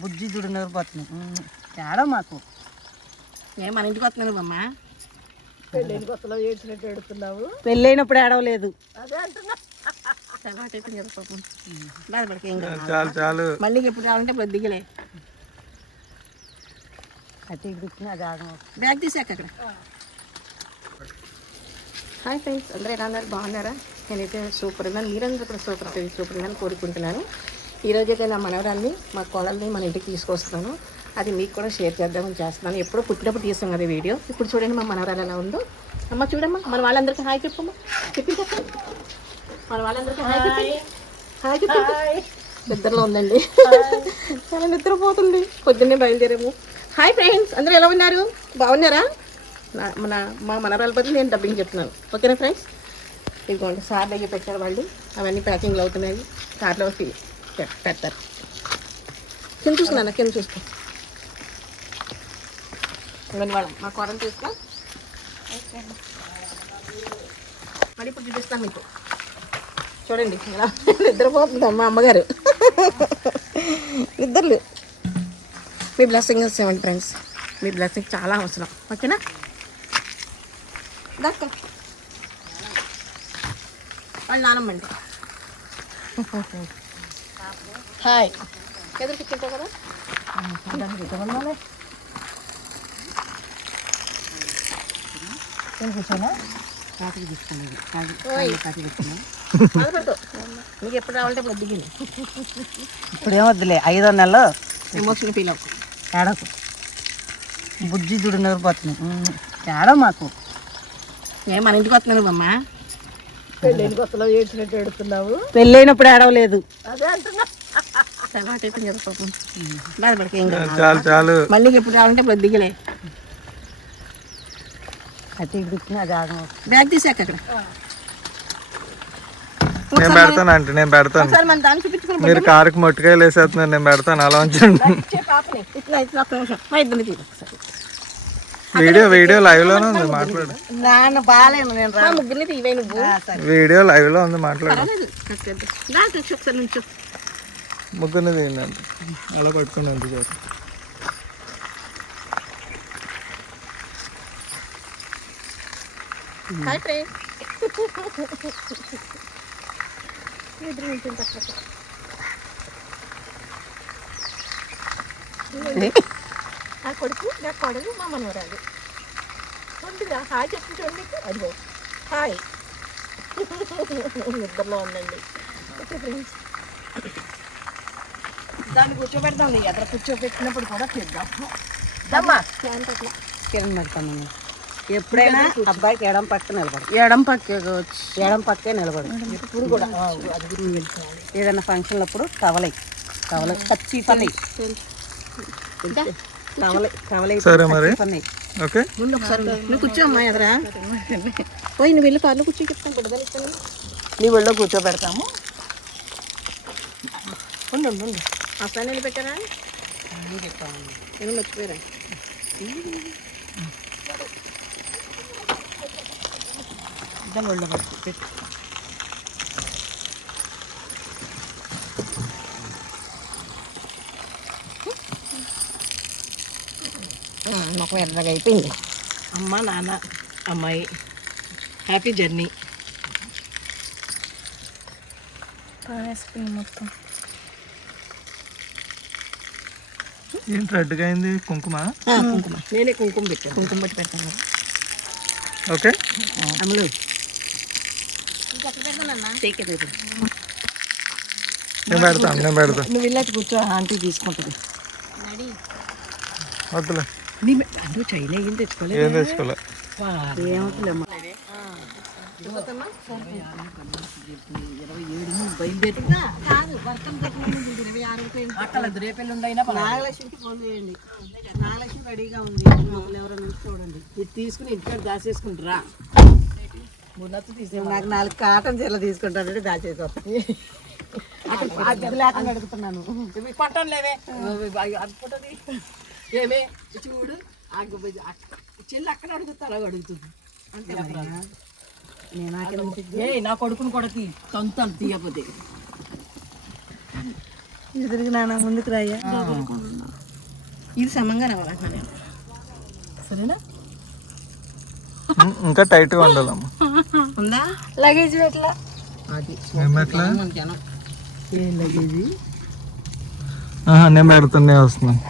బుజ్జి చూడు నోరు పోతుంది. తేడా మాకు. ఏ మన ఇంటికి వస్తున్నాను అమ్మా? పెళ్ళైనప్పుడు ఏడవలేదు. చాలు చాలు. మళ్ళీ ఎప్పుడు రావాలంటే ఇప్పుడు దిగలే. అటు ఇటు తిప్పినా అది ఆగం బ్యాగ్ తీసాక అక్కడ. హాయ్ ఫ్రెండ్స్ అందరూ ఎలా ఉన్నారు? బాగున్నారా? నేనైతే సూపర్ ఉన్నాను మీరందరూ కూడా సూపర్ సూపర్ ఉందని కోరుకుంటున్నాను. ఈరోజు అయితే నా మనవరాల్ని మా కోడల్ని మన ఇంటికి తీసుకొస్తున్నాను. అది మీకు కూడా షేర్ చేద్దామని చేస్తున్నాను. ఎప్పుడో పుట్టినప్పుడు తీస్తాం కదా వీడియో. ఇప్పుడు చూడండి మా మనవరాలు ఎలా ఉందో. అమ్మ చూడమ్మా మన వాళ్ళందరికీ హాయ్ చెప్పమ్మా. చెప్పి మన వాళ్ళందరికీ హాయ్ చెప్పండి హాయ్. చెప్పండి నిద్రలో ఉందండి. చాలా నిద్రపోతుంది. పొద్దున్నే బయలుదేరాము. హాయ్ ఫ్రెండ్స్ అందరూ ఎలా ఉన్నారు? బాగున్నారా? నా- మన మా మనరాల బదులు నేను డబ్బింగ్ చెప్తున్నాను. ఓకేనా ఫ్రెండ్స్? ఇదిగోండి సార్ దగ్గర పెట్టారు వాళ్ళు. అవన్నీ ప్యాకింగ్లు అవుతున్నాయి. కార్లో పెడతారు. కింద చూసుకున్నాను కింద చూసుకో. వాళ్ళం మా కూరని చూసుకో మరి ఇప్పుడు చూపిస్తాను మీకు. చూడండి ఎలా నిద్రపోతుంది మా అమ్మగారు. నిద్రలు. మీ బ్లెస్సింగ్ ఇవ్వండి ఫ్రెండ్స్ మీ బ్లెస్సింగ్ చాలా అవసరం. ఓకేనా? దక్క వాళ్ళు నానమ్మండి. హాయ్. ఎదురు కూర్చుంటావు కదా కూర్చోనా. నీకు ఎప్పుడు రావాలంటే ఇప్పుడు దిగింది ఇప్పుడు ఏమొద్దులే? ఐదో నెలలో ఫీల్ అవ్వు తేడాకు బుజ్జి చూడు నోరు పోతుంది తేడా మాకు. ఏ మన ఇంటికి వస్తున్నాను అమ్మా పెళ్ళైనప్పుడు ఏడవలేదు. చాలు చాలు. మళ్ళీ ఎప్పుడు రావాలంటే ఇప్పుడు దిగలే. బ్యాగ్ తీసాక అక్కడ. నేను పెడతాను అంటే నేను పెడతాను. మీరు కారుకి మొట్టుకాయలు వేసేస్తున్నారు నేను పెడతాను అలా ఉంచండి. వీడియో వీడియో లైవ్లోనే ఉంది మాట్లాడు. నాన్న బాగాలేను నేను మా ముగ్గురిని తీవే నువ్వు. వీడియో లైవ్లో ఉంది మాట్లాడు. పర్వాలేదు కట్టేద్దాం. దా చూసి ఒకసారి నుంచో. ముగ్గురిని తీయండి అలా పట్టుకుని ఉంది సార్ హాయ్ ఫ్రెండ్ నా కొడుకు నా కొడుకు మా మనవరాలు. ఉంటుందా హాయ్ చెప్పు చూడండి అదిగో. హాయ్. నిద్రలో ఉందండి. Okay friends. దాన్ని కూర్చోబెడదాం. ఎక్కడ కూర్చోబెట్టినప్పుడు కూడా చేద్దాం. కిరణ్ పెడతాను నేను. ఎప్పుడైనా అబ్బాయికి ఎడం పక్క నిలబడు. ఎడం పక్కే ఎడం పక్కే నిలబడు. ఇప్పుడు కూడా. ఏదైనా ఫంక్షన్ అప్పుడు కవలై. కవలై కచ్చి పని సరే మరి. పని ఓకే ముందు ఒకసారి నువ్వు కూర్చో అమ్మా ఎదరా పోయి నువ్వు వెళ్ళి కార్లో కూర్చో చెప్తాను బిడ్డలు ఇస్తాను నీ ఒళ్ళో కూర్చోబెడతాము ఉండు ఉండు ఉండు అసలు వెళ్ళి పెట్టారా నేను మర్చిపోయారా దాని ఒళ్ళో పెట్టు నాకు ఎర్రగా అయిపోయింది అమ్మ నాన్న అమ్మాయి హ్యాపీ జర్నీ మొత్తం ఏంటి రెడ్గా అయింది కుంకుమ కుంకుమ నేనే కుంకుమ పెట్టాను కుంకుమ పెట్టి పెడతాను ఓకే అమలు నేను పెడతాను నేను పెడతాను నువ్వు వెళ్ళి కూర్చో ఆంటీ తీసుకుంటుంది వద్దులే నీ అంటే చైనా ఏం తెచ్చుకోలేదు? ఏం తెచ్చుకోలే. ఏమవుతుందమ్మా? బయలుదేరి అక్కడ రేపెళ్ళి ఉండైనా నాగలక్ష్మికి ఫోన్ చేయండి. నాగలక్ష్మి రెడీగా ఉంది. మమ్మల్ని ఎవరైనా చూడండి. ఇది తీసుకుని ఇంటికాడ దాచేసుకుంటారా నాకు నాలుగు కాటన్ చీరలు తీసుకుంటానంటే దాచేసి వస్తాయి అది లేకుండా అడుగుతున్నాను. పట్టం లేవే. అనుకుంటుంది ఏమే? చూడు. చెల్లి అక్కడ అడుగుతా అలా అడుగుతుంది. అంతే నేను ఏ నా కొడుకుని కూడా తీ. తంతాను తీయకపోతే. ఎదురుగా నాన్న ముందుకు రాయ్యా. ఇది సమంగా రావాలంటున్నా నేను. సరేనా? ఇంకా టైట్గా ఉండాలమ్మా. ఉందా? లగేజ్ ఎట్లా అది. జనం ఏం లగేజ్? ఆహా, నేను పెడుతున్నే వస్తున్నాను